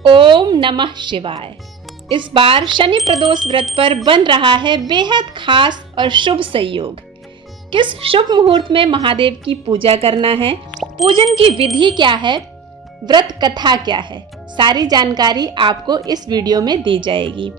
ओम नमः शिवाय। इस बार शनि प्रदोष व्रत पर बन रहा है बेहद खास और शुभ संयोग। किस शुभ मुहूर्त में महादेव की पूजा करना है, पूजन की विधि क्या है, व्रत कथा क्या है, सारी जानकारी आपको इस वीडियो में दी जाएगी।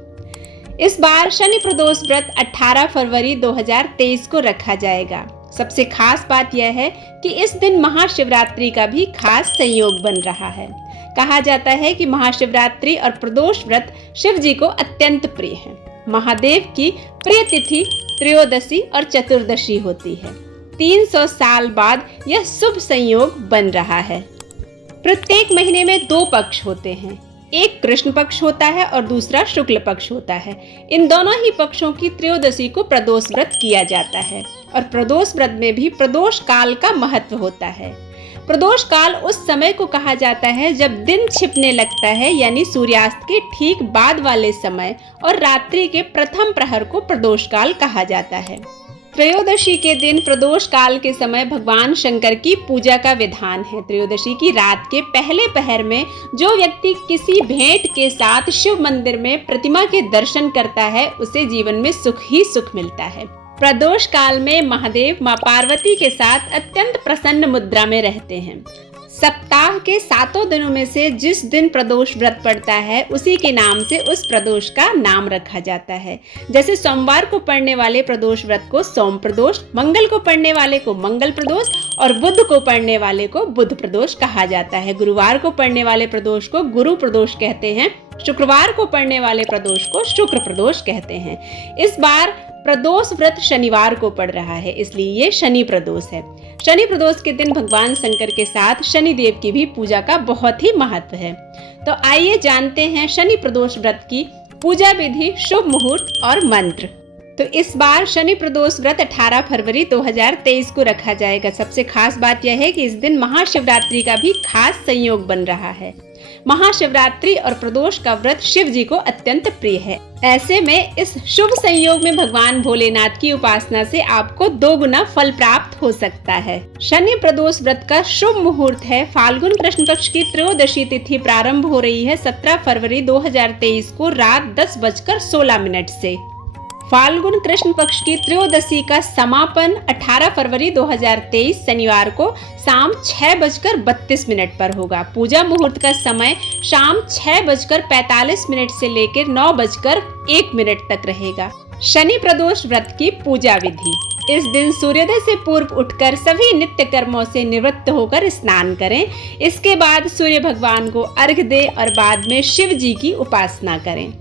इस बार शनि प्रदोष व्रत 18 फरवरी 2023 को रखा जाएगा। सबसे खास बात यह है कि इस दिन महाशिवरात्रि का भी खास संयोग बन रहा है। कहा जाता है कि महाशिवरात्रि और प्रदोष व्रत शिव जी को अत्यंत प्रिय है। महादेव की प्रिय तिथि त्रयोदशी और चतुर्दशी होती है। 300 साल बाद यह शुभ संयोग बन रहा है। प्रत्येक महीने में 2 पक्ष होते हैं, एक कृष्ण पक्ष होता है और दूसरा शुक्ल पक्ष होता है। इन दोनों ही पक्षों की त्रयोदशी को प्रदोष व्रत किया जाता है और प्रदोष व्रत में भी प्रदोष काल का महत्व होता है। प्रदोष काल उस समय को कहा जाता है जब दिन छिपने लगता है, यानी सूर्यास्त के ठीक बाद वाले समय, और रात्रि के प्रथम प्रहर को प्रदोष काल कहा जाता है। त्रयोदशी के दिन प्रदोष काल के समय भगवान शंकर की पूजा का विधान है। त्रयोदशी की रात के पहले पहर में जो व्यक्ति किसी भेंट के साथ शिव मंदिर में प्रतिमा के दर्शन करता है, उसे जीवन में सुख ही सुख मिलता है। प्रदोष काल में महादेव मां पार्वती के साथ अत्यंत प्रसन्न मुद्रा में रहते हैं। सप्ताह के 7 दिनों में से जिस दिन प्रदोष व्रत पड़ता है, उसी के नाम से उस प्रदोष का नाम रखा जाता है। जैसे सोमवार को पड़ने वाले प्रदोष व्रत को सोम प्रदोष, मंगल को पड़ने वाले को मंगल प्रदोष और बुध को पड़ने वाले को बुध प्रदोष कहा जाता है। गुरुवार को पड़ने वाले प्रदोष को गुरु प्रदोष कहते हैं। शुक्रवार को पड़ने वाले प्रदोष को शुक्र प्रदोष कहते हैं। इस बार प्रदोष व्रत शनिवार को पड़ रहा है, इसलिए ये शनि प्रदोष है। शनि प्रदोष के दिन भगवान शंकर के साथ शनि देव की भी पूजा का बहुत ही महत्व है। तो आइए जानते हैं शनि प्रदोष व्रत की पूजा विधि, शुभ मुहूर्त और मंत्र। तो इस बार शनि प्रदोष व्रत 18 फरवरी 2023 को रखा जाएगा। सबसे खास बात यह है कि इस दिन महाशिवरात्रि का भी खास संयोग बन रहा है। महाशिवरात्रि और प्रदोष का व्रत शिव जी को अत्यंत प्रिय है। ऐसे में इस शुभ संयोग में भगवान भोलेनाथ की उपासना से आपको 2 गुना फल प्राप्त हो सकता है। शनि प्रदोष व्रत का शुभ मुहूर्त है फाल्गुन कृष्ण पक्ष की त्रयोदशी तिथि प्रारंभ हो रही है 17 फरवरी 2023 को रात 10:16 से। फाल्गुन कृष्ण पक्ष की त्रयोदशी का समापन 18 फरवरी 2023 शनिवार को शाम 6:32 पर होगा। पूजा मुहूर्त का समय शाम 6:45 से लेकर 9:01 तक रहेगा। शनि प्रदोष व्रत की पूजा विधि। इस दिन सूर्योदय से पूर्व उठकर सभी नित्य कर्मों से निवृत्त होकर स्नान करें। इसके बाद सूर्य भगवान को अर्घ्य दें और बाद में शिव जी की उपासना करें।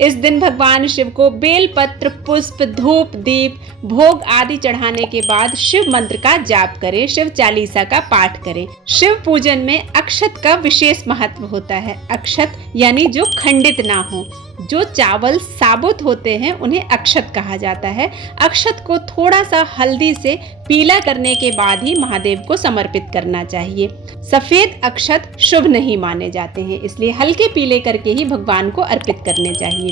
इस दिन भगवान शिव को बेलपत्र, पुष्प, धूप, दीप, भोग आदि चढ़ाने के बाद शिव मंत्र का जाप करें, शिव चालीसा का पाठ करें। शिव पूजन में अक्षत का विशेष महत्व होता है। अक्षत यानी जो खंडित ना हो, जो चावल साबुत होते हैं उन्हें अक्षत कहा जाता है। अक्षत को थोड़ा सा हल्दी से पीला करने के बाद ही महादेव को समर्पित करना चाहिए। सफेद अक्षत शुभ नहीं माने जाते हैं, इसलिए हल्के पीले करके ही भगवान को अर्पित करने चाहिए।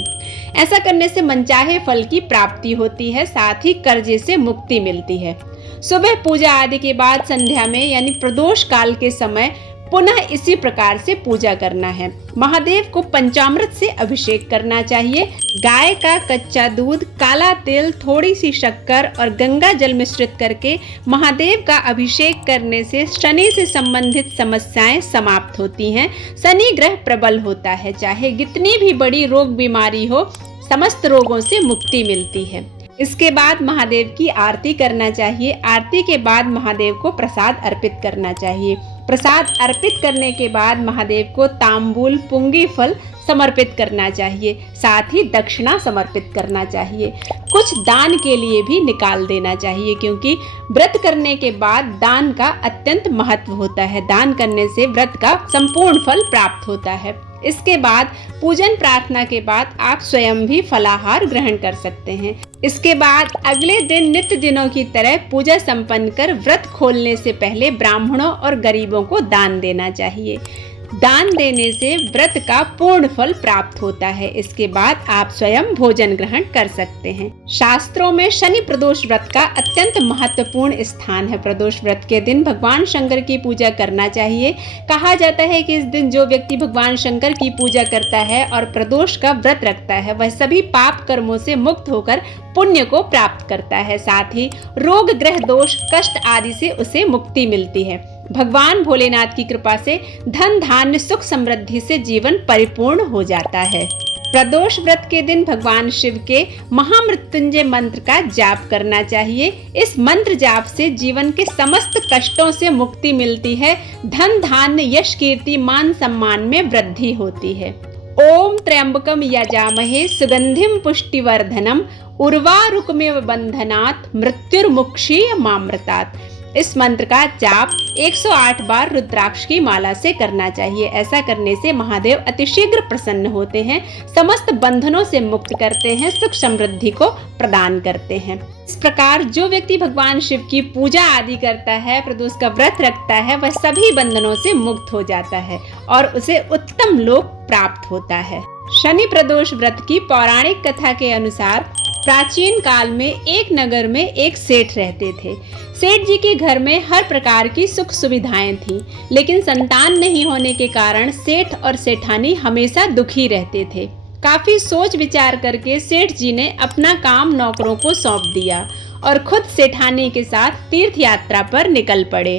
ऐसा करने से मनचाहे फल की प्राप्ति होती है, साथ ही कर्जे से मुक्ति मिलती है। सुबह पूजा आदि के बाद संध्या में यानी प्रदोष काल के समय पुनः इसी प्रकार से पूजा करना है। महादेव को पंचामृत से अभिषेक करना चाहिए। गाय का कच्चा दूध, काला तिल, थोड़ी सी शक्कर और गंगा जल मिश्रित करके महादेव का अभिषेक करने से शनि से संबंधित समस्याएं समाप्त होती हैं। शनि ग्रह प्रबल होता है, चाहे कितनी भी बड़ी रोग बीमारी हो, समस्त रोगों से मुक्ति मिलती है। इसके बाद महादेव की आरती करना चाहिए। आरती के बाद महादेव को प्रसाद अर्पित करना चाहिए। प्रसाद अर्पित करने के बाद महादेव को तांबूल, पुंगी फल समर्पित करना चाहिए। साथ ही दक्षिणा समर्पित करना चाहिए। कुछ दान के लिए भी निकाल देना चाहिए, क्योंकि व्रत करने के बाद दान का अत्यंत महत्व होता है। दान करने से व्रत का संपूर्ण फल प्राप्त होता है। इसके बाद पूजन प्रार्थना के बाद आप स्वयं भी फलाहार ग्रहण कर सकते हैं। इसके बाद अगले दिन नित्य दिनों की तरह पूजा संपन्न कर व्रत खोलने से पहले ब्राह्मणों और गरीबों को दान देना चाहिए। दान देने से व्रत का पूर्ण फल प्राप्त होता है। इसके बाद आप स्वयं भोजन ग्रहण कर सकते हैं। शास्त्रों में शनि प्रदोष व्रत का अत्यंत महत्वपूर्ण स्थान है। प्रदोष व्रत के दिन भगवान शंकर की पूजा करना चाहिए। कहा जाता है कि इस दिन जो व्यक्ति भगवान शंकर की पूजा करता है और प्रदोष का व्रत रखता है, वह सभी पाप कर्मों से मुक्त होकर पुण्य को प्राप्त करता है। साथ ही रोग, ग्रह दोष, कष्ट आदि से उसे मुक्ति मिलती है। भगवान भोलेनाथ की कृपा से धन, धान्य, सुख, समृद्धि से जीवन परिपूर्ण हो जाता है। प्रदोष व्रत के दिन भगवान शिव के महामृत्युंजय मंत्र का जाप करना चाहिए। इस मंत्र जाप से जीवन के समस्त कष्टों से मुक्ति मिलती है। धन, धान्य, यश, कीर्ति, मान सम्मान में वृद्धि होती है। ओम त्र्यंबकम यजामहे सुगंधिम पुष्टिवर्धनम उर्वारुकमेव बंधनात् मृत्युर्मुक्षीय मामृतात्। इस मंत्र का जाप 108 बार रुद्राक्ष की माला से करना चाहिए। ऐसा करने से महादेव अतिशीघ्र प्रसन्न होते हैं, समस्त बंधनों से मुक्त करते हैं, सुख समृद्धि को प्रदान करते हैं। इस प्रकार जो व्यक्ति भगवान शिव की पूजा आदि करता है, प्रदोष का व्रत रखता है, वह सभी बंधनों से मुक्त हो जाता है और उसे उत्तम लोक प्राप्त होता है। शनि प्रदोष व्रत की पौराणिक कथा के अनुसार प्राचीन काल में एक नगर में एक सेठ रहते थे। सेठ जी के घर में हर प्रकार की सुख सुविधाएं थीं, लेकिन संतान नहीं होने के कारण सेठ और सेठानी हमेशा दुखी रहते थे। काफी सोच विचार करके सेठ जी ने अपना काम नौकरों को सौंप दिया और खुद सेठानी के साथ तीर्थ यात्रा पर निकल पड़े।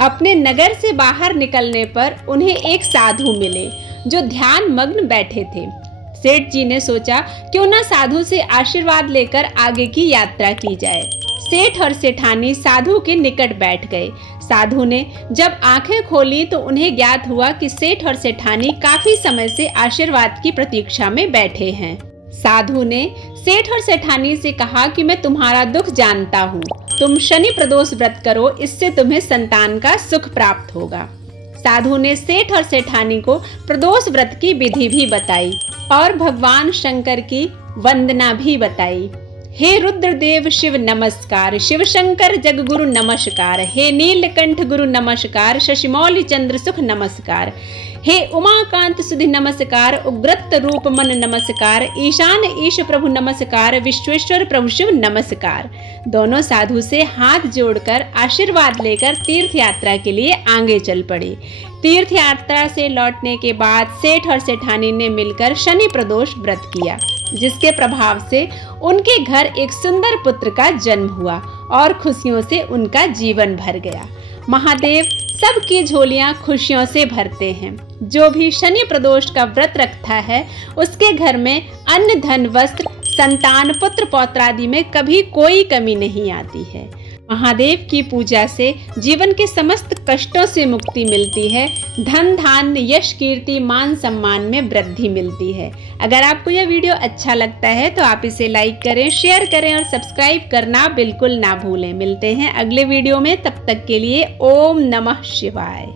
अपने नगर से बाहर निकलने पर उन्हें एक साधु मिले जो ध्यान मग्न बैठे थे। सेठ जी ने सोचा क्यों न साधु से आशीर्वाद लेकर आगे की यात्रा की जाए। सेठ और सेठानी साधु के निकट बैठ गए। साधु ने जब आंखें खोली तो उन्हें ज्ञात हुआ कि सेठ और सेठानी काफी समय से आशीर्वाद की प्रतीक्षा में बैठे हैं। साधु ने सेठ और सेठानी से कहा कि मैं तुम्हारा दुख जानता हूँ, तुम शनि प्रदोष व्रत करो, इससे तुम्हें संतान का सुख प्राप्त होगा। साधु ने सेठ और सेठानी को प्रदोष व्रत की विधि भी बताई और भगवान शंकर की वंदना भी बताई। हे रुद्रदेव शिव नमस्कार, शिव शंकर जगगुरु नमस्कार, हे नीलकंठ गुरु नमस्कार, शशिमौलि चंद्र सुख नमस्कार, हे उमाकांत सुधि नमस्कार, उग्रत रूप मन नमस्कार, ईशान ईश प्रभु नमस्कार, विश्वेश्वर प्रभु शिव नमस्कार। दोनों साधु से हाथ जोड़कर आशीर्वाद लेकर तीर्थ यात्रा के लिए आगे चल पड़ी। तीर्थ यात्रा से लौटने के बाद सेठ और सेठानी ने मिलकर शनि प्रदोष व्रत किया, जिसके प्रभाव से उनके घर एक सुंदर पुत्र का जन्म हुआ और खुशियों से उनका जीवन भर गया। महादेव सबकी झोलियां खुशियों से भरते हैं। जो भी शनि प्रदोष का व्रत रखता है उसके घर में अन्न, धन, वस्त्र, संतान, पुत्र पौत्र आदि में कभी कोई कमी नहीं आती है। महादेव की पूजा से जीवन के समस्त कष्टों से मुक्ति मिलती है। धन, धान्य, यश, कीर्ति, मान सम्मान में वृद्धि मिलती है। अगर आपको यह वीडियो अच्छा लगता है तो आप इसे लाइक करें, शेयर करें और सब्सक्राइब करना बिल्कुल ना भूलें। मिलते हैं अगले वीडियो में, तब तक के लिए ओम नमः शिवाय।